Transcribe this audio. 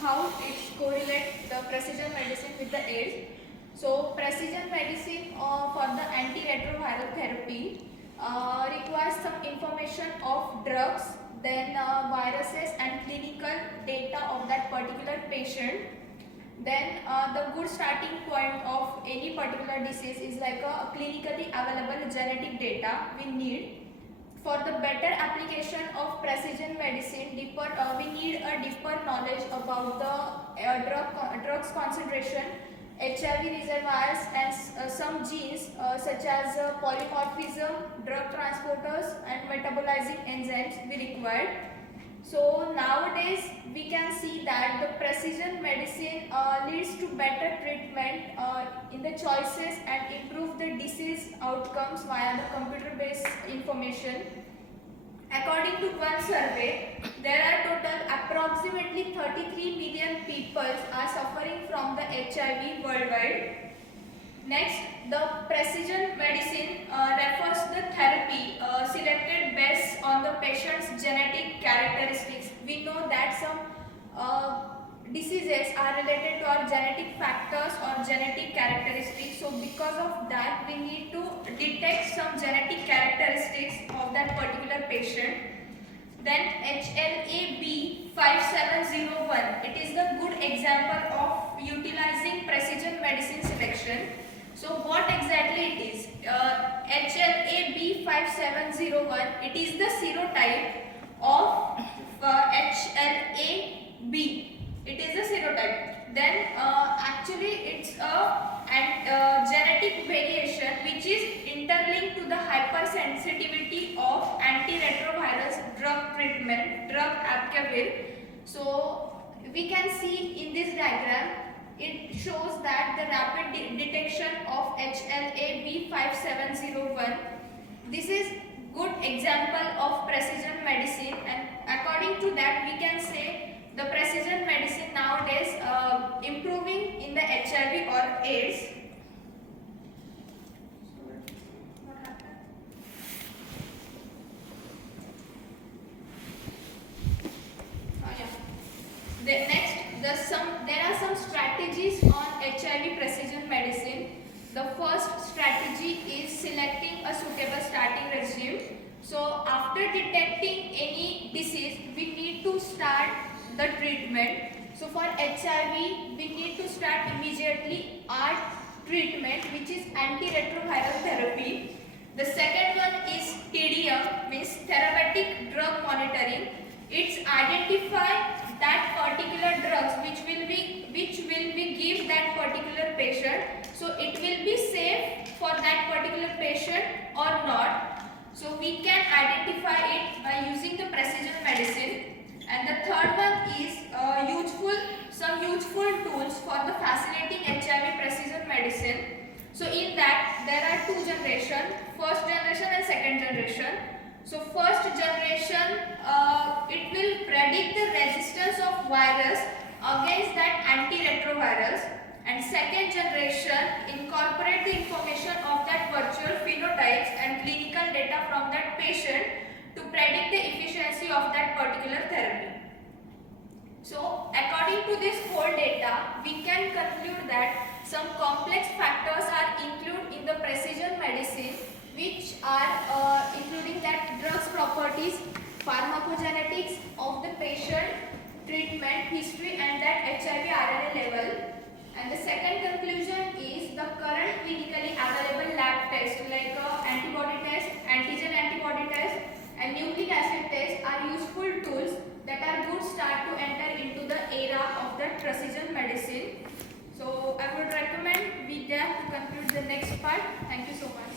how it correlates the precision medicine with the AIDS. So precision medicine for the antiretroviral therapy requires some information of drugs, then viruses and clinical data of that particular patient. Then the good starting point of any particular disease is like a clinically available genetic data we need. For the better application of precision medicine, we need a deeper knowledge about the drugs concentration, HIV reservoirs and some genes such as polymorphism, drug transporters and metabolizing enzymes we required. So nowadays we can see that the precision medicine leads to better treatment in the choices and improve the disease outcomes via the computer based information. According to one survey, there are total approximately 33 million people are suffering from the HIV worldwide. Next, the precision medicine refers to the therapy selected based on the patient's genetic characteristics. We know that some diseases are related to our genetic factors or genetic characteristics. So because of that, we need to detect some genetic characteristics of that particular patient. Then HLA-B5701, it is the good example of utilizing precision medicine selection. So what exactly it is? HLA-B5701, it is the serotype of HLA-B. It is the serotype. Then actually it's a genetic variation which is interlinked to the hypersensitivity of antiretrovirus drug treatment, drug Abcavir. So we can see in this diagram, it shows that the rapid detection of HLA-B5701. This is good example of precision medicine, and according to that we can say the precision medicine nowadays improving in the HIV or AIDS. What happened? Next, there are some strategies on HIV precision medicine. The first strategy is selecting a suitable starting regime. So after detecting any disease, we need to start the treatment. So for HIV, we need to start immediately our treatment, which is antiretroviral therapy. The second one is TDM, means therapeutic drug monitoring. It's identify that particular drugs which will be give that particular patient, so it will be safe for that particular patient or not. So we can identify it by using the precision medicine. And the third one is some useful tools for the facilitating HIV precision medicine. So in that there are two generations, first generation and second generation. So first generation, it will predict the resistance of virus against that antiretrovirus, and second generation incorporate the information of that virtual phenotypes and clinical data from that patient to predict the efficiency of that particular therapy. So according to this whole data, we can conclude that some complex factors are included in the precision medicine, which are including that drugs properties, pharmacogenetics of the patient, treatment history and that HIV RNA level. And the second conclusion is the current clinically available lab tests like antibody test, antigen antibody test and nucleic acid test are useful tools that are good start to enter into the era of the precision medicine. So I would recommend Vidya to conclude the next part. Thank you so much.